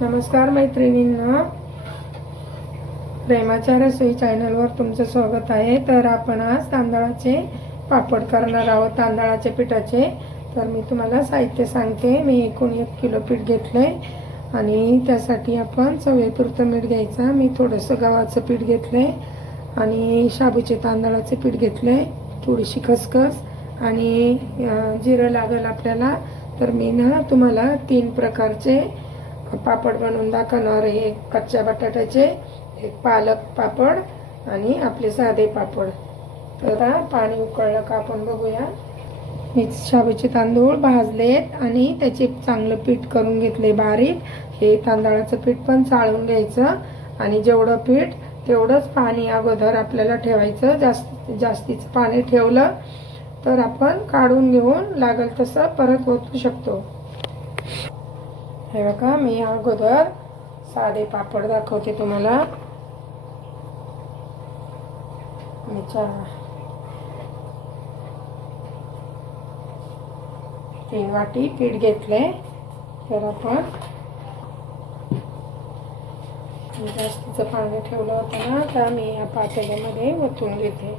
नमस्कार मैत्रिणींनो, प्रेमाच्या रसोई चॅनलवर तुमचं स्वागत आहे। तर आपण आज तांदळाचे पापड करणार आहोत, तांदळाच्या पिठाचे। तर मी तुम्हाला साहित्य सांगते। मी एकूण 1 किलो पीठ घेतले आणि त्यासाठी आपण चवीपुरतं मीठ घ्यायचं। मी थोडंसं गव्हाचं पीठ घेतले आणि शाबूचे तांदळाचे पीठ घेतले, थोडीशी खसखस आणि जिरं लागेल आपल्याला। तर मी ना तुम्हाला 3 प्रकारचे पापड बनवून दाखवणार आहे। एक कच्च्या बटाट्याचे, एक पालक पापड आणि आपले साधे पापड। तर आता पाणी उकळलं का आपण बघूया। मी शाबूचे तांदूळ भाजलेत आणि त्याचे चांगलं पीठ करून घेतले बारीक। हे तांदळाचं पीठ पण चाळून घ्यायचं आणि जेवढं पीठ तेवढंच पाणी अगोदर आपल्याला ठेवायचं। जास्तीचं पाणी ठेवलं तर आपण काढून घेऊन लागेल तसं परत ओतू शकतो। हे बघा, मी अगोदर साधे पापड दाखवते तुम्हाला। मी 3 वाटी पीठ घेतले। तर आपण जास्तीचं पाणी ठेवलं होतं ना, तर मी या पातेल्यामध्ये ओतून घेते।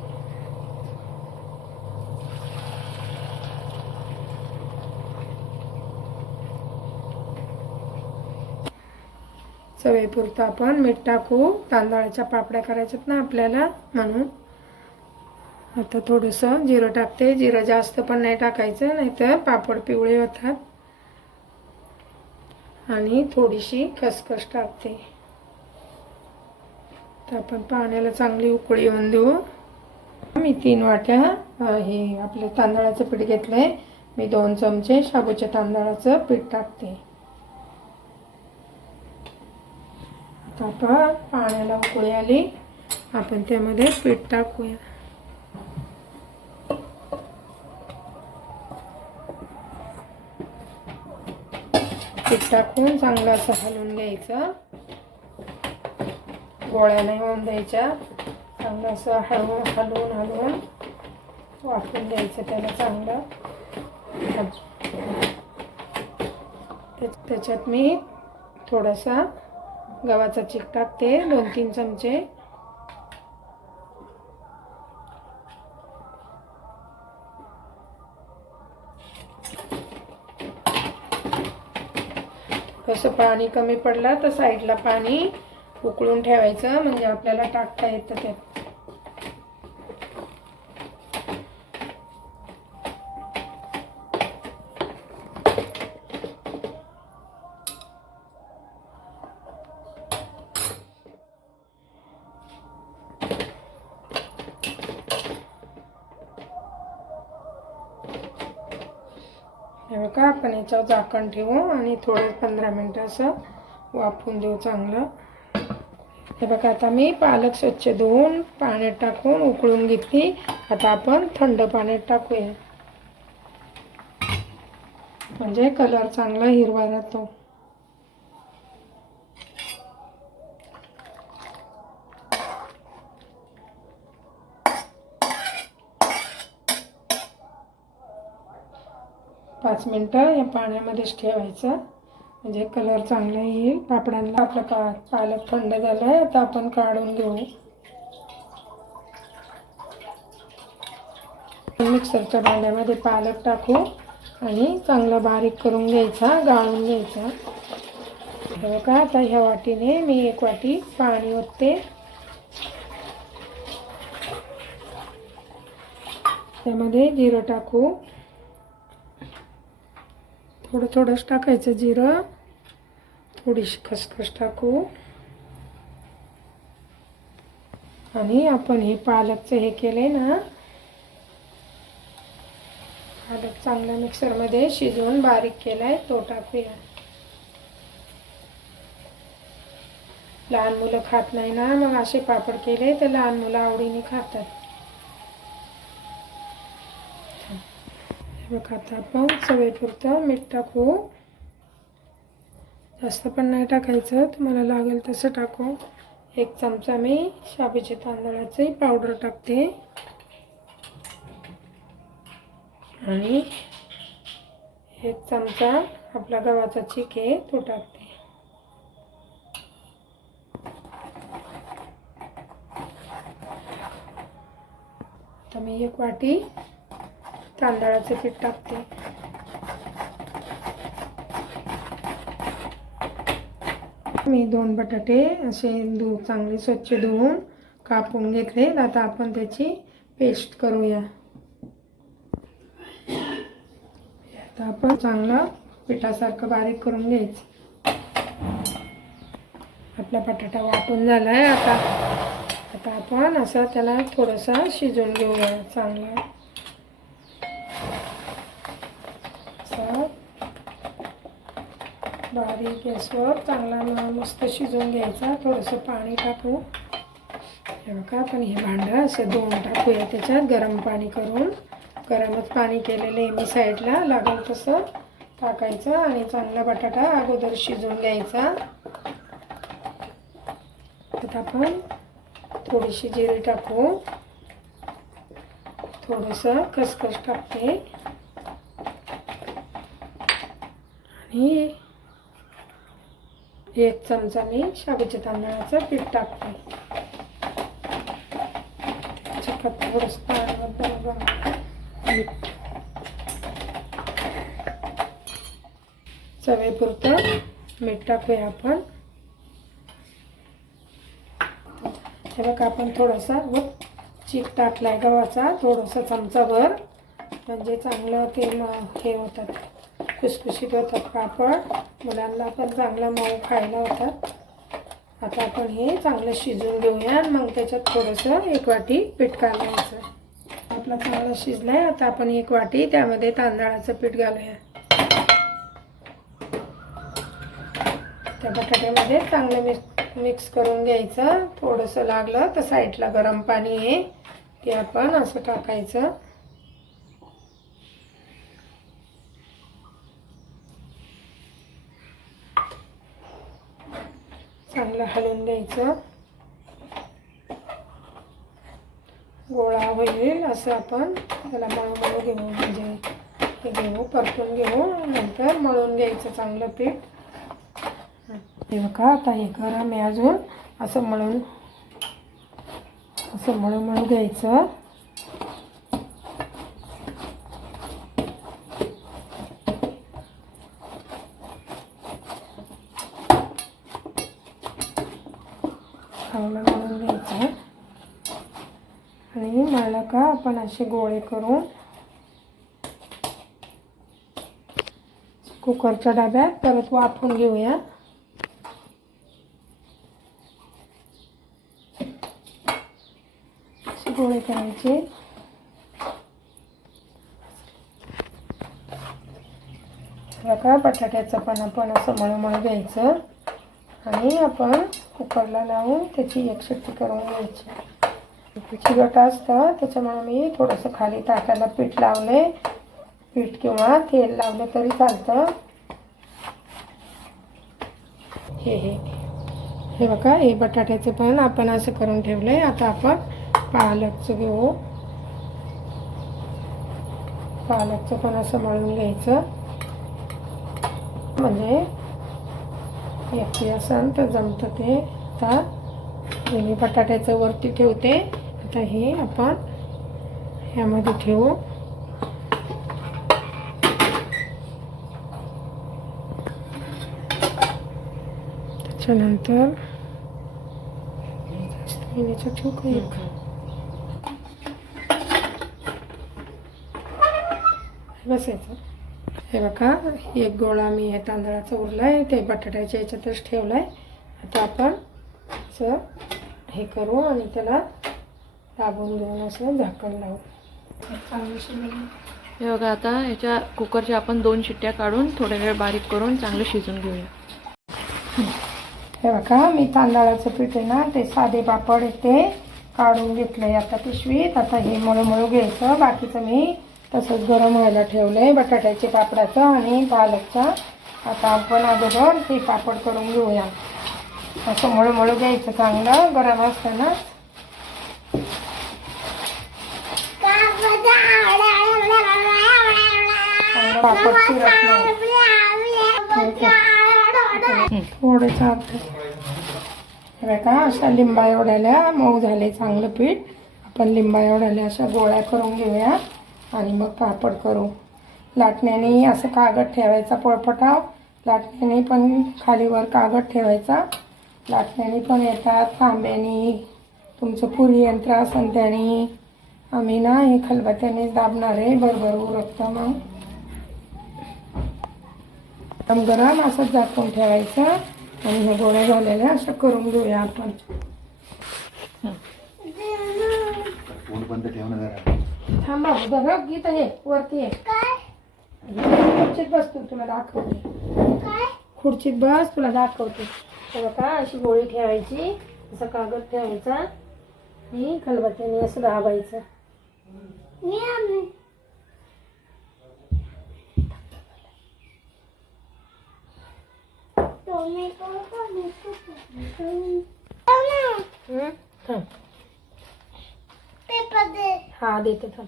चवीपुरतं आपण मीठ टाकू। तांदळाच्या पापड्या करायच्यात ना आपल्याला, म्हणून आता थोडंसं जिरं टाकते। जिरं जास्त पण नाही टाकायचं, नाहीतर पापड पिवळे होतात। आणि थोडीशी खसखस टाकते। तर आपण पाण्याला चांगली उकळी येऊन देऊ। मी 3 वाट्या हे आपले तांदळाचं पीठ घेतलंय। मी 2 चमचे शाबूच्या तांदळाचं पीठ टाकते। आता पाण्याला उकळी आली, आपण त्यामध्ये पीठ टाकूया। पीठ टाकून चांगलं असं हलवून घ्यायचं। गोळ्या नाही होऊन द्यायच्या, चांगलं असं हलवून वाफवून द्यायचं त्याला चांगलं। त्याच्यात मी थोडासा गव्हाचा चीक टाकते, 2-3 चमचे। थोडंसं पाणी कमी पडलं तर साईडला पाणी उकळून ठेवायचं, म्हणजे आपल्याला टाकता येतं त्यात। हे बघा, आपण याच्यावर झाकण ठेवू आणि थोडे 15 मिनिटं असं वाफवून देऊ चांगलं। हे बघा, आता मी पालक स्वच्छ धुवून पाण्यात टाकून उकळून घेतली। आता आपण थंड पाण्यात टाकूया, म्हणजे कलर चांगला हिरवा राहतो। पाच मिनिटं या पाण्यामध्येच ठेवायचं, म्हणजे कलर चांगला येईल पापडांना। आपला पालक थंड झालाय, आता आपण काढून घेऊ। मिक्सरच्या भांड्यामध्ये पालक टाकू आणि चांगला बारीक करून घ्यायचा, गाळून घ्यायचा। हे बघा, आता ह्या वाटीने मी 1 वाटी पाणी ओतते। त्यामध्ये जिरं टाकू, थोडंच टाकायचं जिरं। थोडीशी खसखस टाकू आणि आपण हे पालकचं हे केलंय ना, पालक चांगला मिक्सरमध्ये शिजवून बारीक केलाय तो टाकूया। लहान मुलं खात नाही ना, मग असे पापड केले तर लहान मुलं आवडीने खातात। बघा, आता आपण चवीपुरतं मीठ टाकू। जास्त पण नाही टाकायचं, तुम्हाला लागेल तसं टाकू। 1 चमचा मी शाबूचे तांदळाची पावडर टाकते आणि 1 चमचा आपला गव्हाचा चीक आहे तो टाकते। आता मी 1 वाटी तांदळाचं पीठ टाकते. मी 2 बटाटे असे चांगले स्वच्छ धुवून कापून घेतले. आता आपण त्याची पेस्ट करूया. आता आपण चांगलं पिठासारखं बारीक करून घ्यायचं. आपला बटाटा वाटून झाला आहे. आता आपण असं त्याला थोडंसं शिजवून घेऊया. चांगलं असं बारीक गॅसवर चांगला मस्त शिजवून घ्यायचा. थोडंसं पाणी टाकू. हे बघा, आपण हे भांडं असं 2 टाकूया. त्याच्यात गरम पाणी करून, गरमच पाणी केलेलं आहे मी साईडला, लागेल तसं टाकायचं आणि चांगला बटाटा अगोदर शिजवून घ्यायचा. आता आपण थोडीशी जिरे टाकू, थोडंसं खसखस टाकते आणि 1 चमचा मी शाबूच्या तांदळाचं पीठ टाकते. त्याच्यात थोडंसं पाण्यामध्ये मीठ, चवीपुरतं मीठ टाकूया आपण. हे बघा, आपण थोडासा चीक टाकलाय गव्हाचा, थोडासा चमचाभर, म्हणजे चांगलं ते हे होतात, खुसखुशीत होतात पापड. मुलांना पण चांगलं मऊ खायला होतात. आता आपण हे चांगलं शिजवून घेऊया. मग त्याच्यात थोडंसं 1 वाटी पीठ घालायचं. आपला चांगला शिजलाय. आता आपण 1 वाटी त्यामध्ये तांदळाचं पीठ घालूया. त्या बटाट्यामध्ये चांगलं मिक्स करून घ्यायचं. थोडंसं लागलं तर साईडला गरम पाणी आहे ते आपण असं टाकायचं. चांगलं हलवून द्यायचं. गोळा होईल असं आपण त्याला मळून घेऊ, म्हणजे हे घेऊ, परतून घेऊ, नंतर मळून घ्यायचं चांगलं पीठ. हे बघा, आता हे गरम आहे अजून. असं मळून घ्यायचं. चांगलं मळून घ्यायचं आणि मळलं का आपण असे गोळे करून कुकरच्या डब्यात परत वाफवून घेऊया. असे गोळे करायचे. बघा, बटाट्याचं पण आपण असं मळून घ्यायचं आणि आपण कुकरला लावून त्याची 1 शिट्टी करून घ्यायची. चिकट असतं त्याच्यामुळे मी थोडंसं खाली टाकायला पीठ लावले. पीठ किंवा तेल लावलं तरी चालतं. हे बघा, हे बटाट्याचं पण आपण असं करून ठेवलंय. आता आपण पालकचं घेऊ. पालकचं पण असं मळून घ्यायचं, म्हणजे एकटी असं तर जमतं ते. आता मी बटाट्याचं वरती ठेवते. आता हे आपण ह्यामध्ये ठेवू. त्याच्यानंतर बसायचं. हे बघा, 1 गोळा मी हे तांदळाचा उरलाय, ते बटाट्याच्या याच्यातच ठेवलाय. आता आपण असं हे करू आणि त्याला दाबून घेऊन असं झाकण लावू. हे बघा, आता ह्याच्या कुकरच्या आपण 2 शिट्ट्या काढून थोडा वेळ बारीक करून चांगलं शिजून घेऊया. हे बघा, मी तांदळाचं पीठ आहे ना, ते साधे पापड आहे ते काढून घेतलंय आता पिशवीत. आता हे मळू घ्यायचं. बाकीचं मी तसंच गरम व्हायला ठेवलंय, बटाट्याचे पापडाचं आणि पालकचा. आता आपण अगोदर ते पापड करून घेऊया. असं मळू घ्यायचं चांगलं, गरम असताना. पापड चिरत नाही. थोडंसं हे बघा, अशा लिंबा एवढ्याला मऊ झाले चांगलं पीठ. आपण लिंबा एवढ्याने अशा गोळ्या करून घेऊया आणि मग पापड करू. लाटण्याने असं कागद ठेवायचा पोळपाटावर, लाटण्याने पण खालीवर कागद ठेवायचा. लाटण्याने पण येतात, तांब्याने, तुमचं पुरी यंत्र असेल त्याने. आम्ही ना हे खलबत्त्यानेच दाबणार आहे, बरोबर उरकतं. मग गरम गरम असं झाकून ठेवायचं आणि हे गोळ्या झालेल्या अशा करून घेऊया आपण. थांबा बघा गीत आहे वरती आहे. खुर्चीत बस, तुला दाखवते. खुर्चीत बस, तुला दाखवते. तर बघा अशी गोळी ठेवायची, असं कागद ठेवायचा आणि खलबत्त्याने असं दाबायचं. हा देते थांब.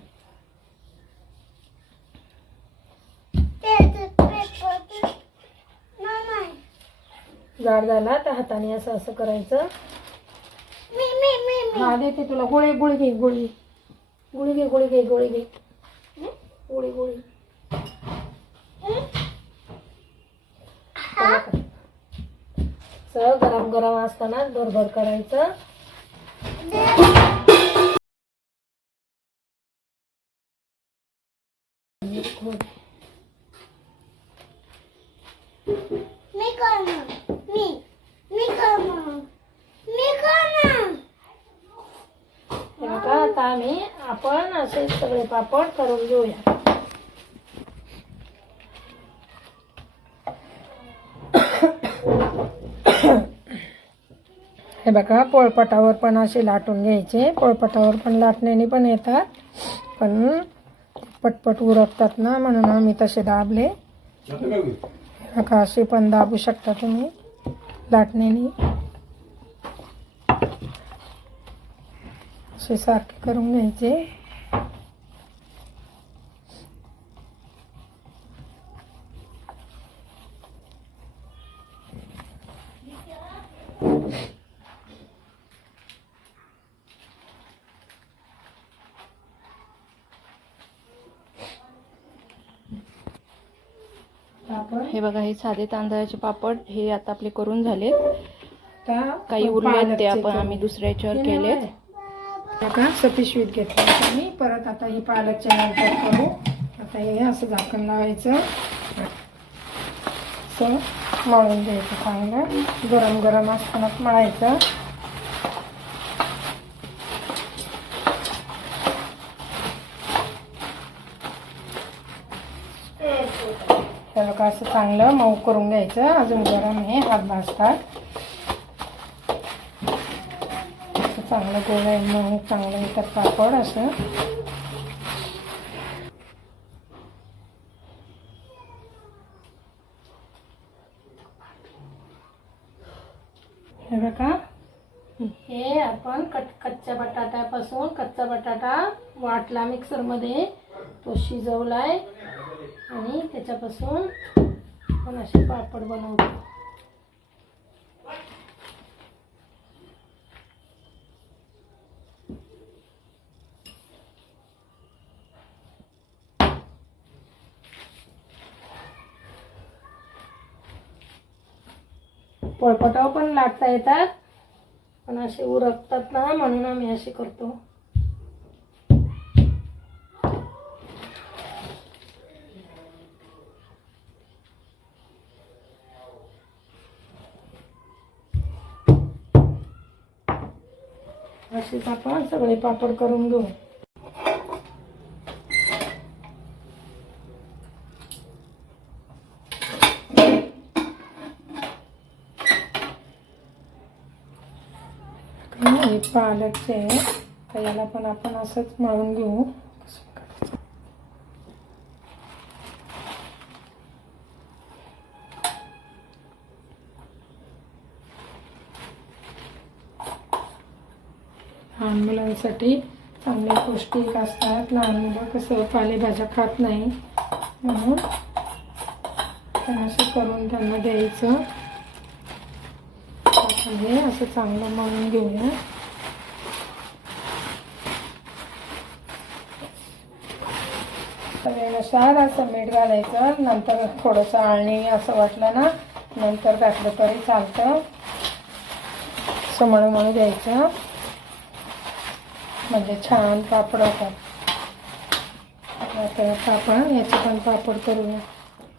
जाड झाला तर हाताने असं असं करायचं. हा देते तुला. गोळी गोळी घे, गोळी गोळी घे, गोळी घे, गोळी घे, गोळी गोळी. सगळं गरम गरम असताना भरभर करायचं. आता आपण असे सगळे पापड करून घेऊया. हे बघा पोळपाटावर पण असे लाटून घ्यायचे. पोळपाटावर पण लाटण्याने पण येतात, पण पटपट उरकतात ना, म्हणून आम्ही तसे दाबले. बघा असे पण दाबू शकता तुम्ही लाटण्याने. असे सारखे करून घ्यायचे. हे बघा, हे साधे तांदळाचे पापड हे आता आपले करून झालेत. आता काही उरलेत ते आपण आम्ही दुसऱ्या याच्यावर केलेत. आता पिशवीत घेतलं मी. परत आता ही पालकच्या नंतर करू. आता हे असं झाकण लावायचं, असं मळून घ्यायचं. चांगलं गरम गरम असतानाच मळायचं. त्याला का असं चांगलं मऊ करून घ्यायचं. अजून गरम हे हात भाजतात. चांगलं गोळा मऊ चांगलं येतात पापड असं. हे बघा, हे आपण कच्च्या बटाट्यापासून कच्चा बटाटा वाटला मिक्सरमध्ये, तो शिजवलाय आणि त्याच्यापासून आपण असे पापड बनवतो. पोळपाटावर पण लाटता येतात, पण असे उरकतात ना, म्हणून आम्ही असे करतो. असेच आपण सगळे पापड करून घेऊ. हे पालकचे तर याला पण आपण असंच मळून घेऊ. लहान मुलांसाठी चांगले पौष्टिक असतात. लहान मुलं कसं पालेभाज्या खात नाही, म्हणून त्यांना असं करून त्यांना द्यायचं. आपण हे असं चांगलं मळून घेऊया. चवीनुसार असं मीठ घालायचं. नंतर थोडंसं आळणी असं वाटलं ना नंतर घातलं तरी चालतं. असं मळून द्यायचं म्हणजे छान पापड होतात. आता आपण याचे पण पापड करूया.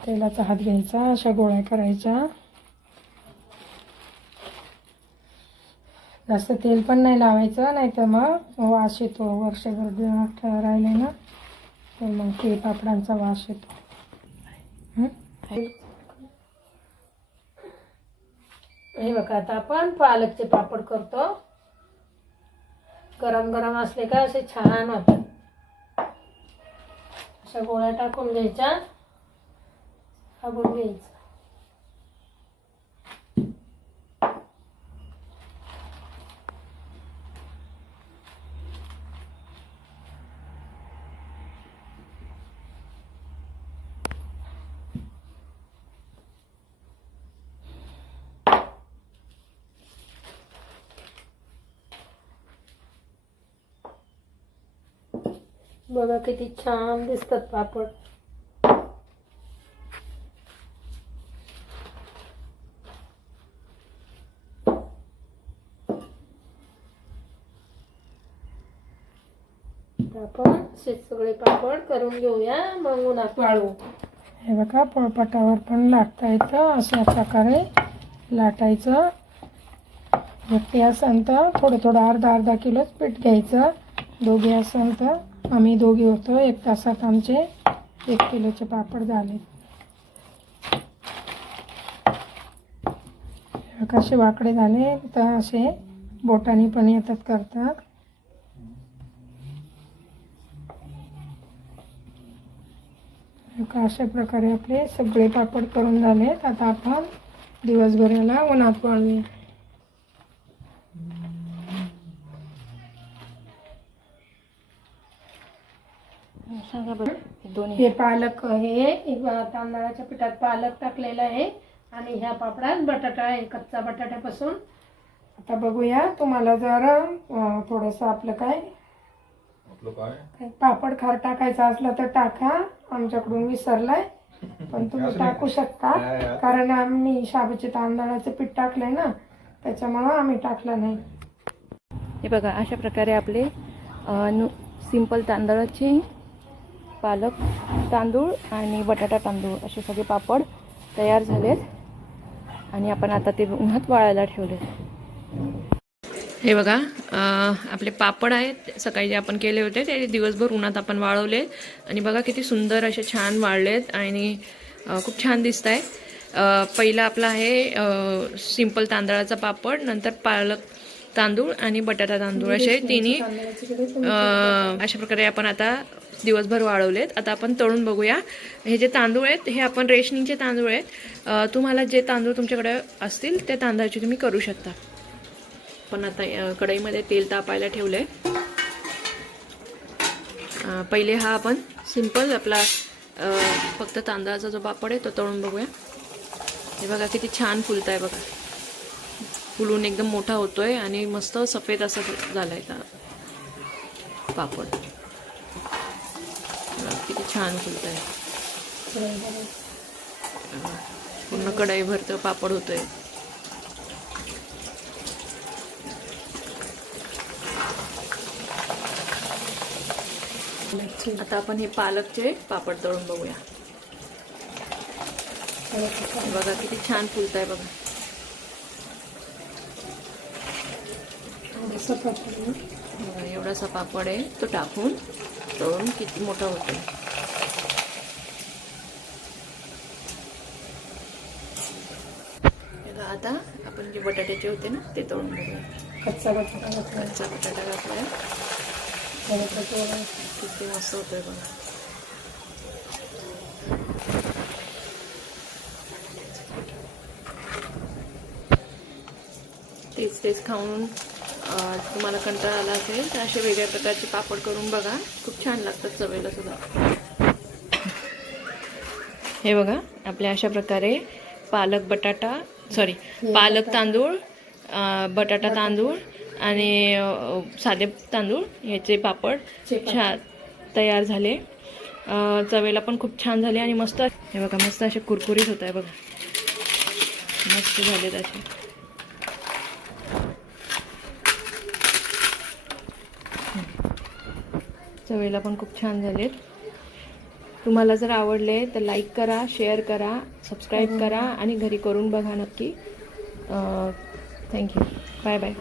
तेलाचा हात घ्यायचा, अशा गोळ्या करायच्या. जास्त तेल पण नाही लावायचं, नाही तर मग वास येतो. वर्षभर राहिले ना तर मग ते पापडांचा वास येतो. हे बघा आता आपण पालकचे पापड करतो. गरम गरम असले का असे छान होतात. अशा गोळ्या टाकून घ्यायच्या, दाबून घ्यायचं. बघा किती छान दिसतात पापड. आपण असे सगळे पापड करून घेऊया, मग उन्हात वाळवू. हे बघा पोळपाटावर पण लाटता येतं. अशा प्रकारे लाटायचं. एकटी असेल तर थोडं थोडं अर्धा किलोच पीठ घ्यायचं. दोघे असेल तर आम्ही दोघे होतो, 1 तासात आमचे 1 किलोचे पापड झाले. कसे वाकडे झाले तर असे बोटाने पण येतात करतात. अशा प्रकारे आपले सगळे पापड करून झालेत. आता आपण दिवसभर याला उन्हात वाळवूया. हे पालक, हे तांदळाच्या पिठात पालक टाकलेला आहे आणि ह्या पापडात बटाटा आहे, कच्चा बटाट्यापासून. आता बघूया, तुम्हाला जर थोडंसं आपलं काय पापड खार टाकायचा असला तर टाका. आमच्याकडून विसरलाय, पण तुम्ही टाकू शकता. कारण आम्ही शाबूचे तांदळाचे पीठ टाकलंय ना, त्याच्यामुळं आम्ही टाकलं नाही. हे बघा अशा प्रकारे आपले सिंपल तांदळाचे, पालक तांदूळ आणि बटाटा तांदूळ असे सगळे पापड तयार झालेत. आणि आपण आता ते उन्हात वाळायला ठेवले. हे बघा आपले पापड आहेत, सकाळी जे आपण केले होते ते दिवसभर उन्हात आपण वाळवले. आणि बघा किती सुंदर असे छान वाळलेत आणि खूप छान दिसत आहे. पहिला आपला आहे सिंपल तांदळाचा पापड, नंतर पालक तांदूळ आणि बटाटा तांदूळ असे तिन्ही अशा प्रकारे आपण आता दिवसभर वाळवलेत. आता आपण तळून बघूया. हे जे तांदूळ आहेत हे आपण रेशनिंगचे तांदूळ आहेत. तुम्हाला जे तांदूळ तुमच्याकडे असतील त्या तांदळाचे तुम्ही करू शकता. पण आता कढईमध्ये तेल तापायला ठेवलंय. पहिले हा आपण सिंपल आपला फक्त तांदळाचा जो पापड आहे तो तळून बघूया. हे बघा किती छान फुलत आहे बघा. फुलून एकदम मोठा होतोय आणि मस्त सफेद असा झालाय पापड. किती छान फुलत आहे. पूर्ण कढई भरतं पापड होतोय. आता आपण हे पालकचे पापड तळून बघूया. बघा किती छान फुलत आहे बघा. एवढासा पापड आहे तो टाकून तळून किती मोठा होतो. आता आपण जे बटाट्याचे होते ना ते तळून बघूया. कच्चा बटाटा घातलाय. किती मस्त होतोय बघा. तेच खाऊन तुम्हाला कंटाळा आला असेल तर असे वेगळ्या प्रकारचे पापड करून बघा. खूप छान लागतात चवेला सुद्धा. हे बघा आपल्या अशा प्रकारे पालक तांदूळ, बटाटा तांदूळ आणि साधे तांदूळ याचे पापड छान तयार झाले. चवेला पण खूप छान झाले आणि मस्त हे बघा मस्त असे कुरकुरीत होत आहे बघा मस्त झालेत असे चवेला पण खूप छान झालेत तुम्हाला जर आवडले तर लाईक करा शेअर करा सबस्क्राईब करा आणि घरी करून बघा नक्की थँक्यू बाय बाय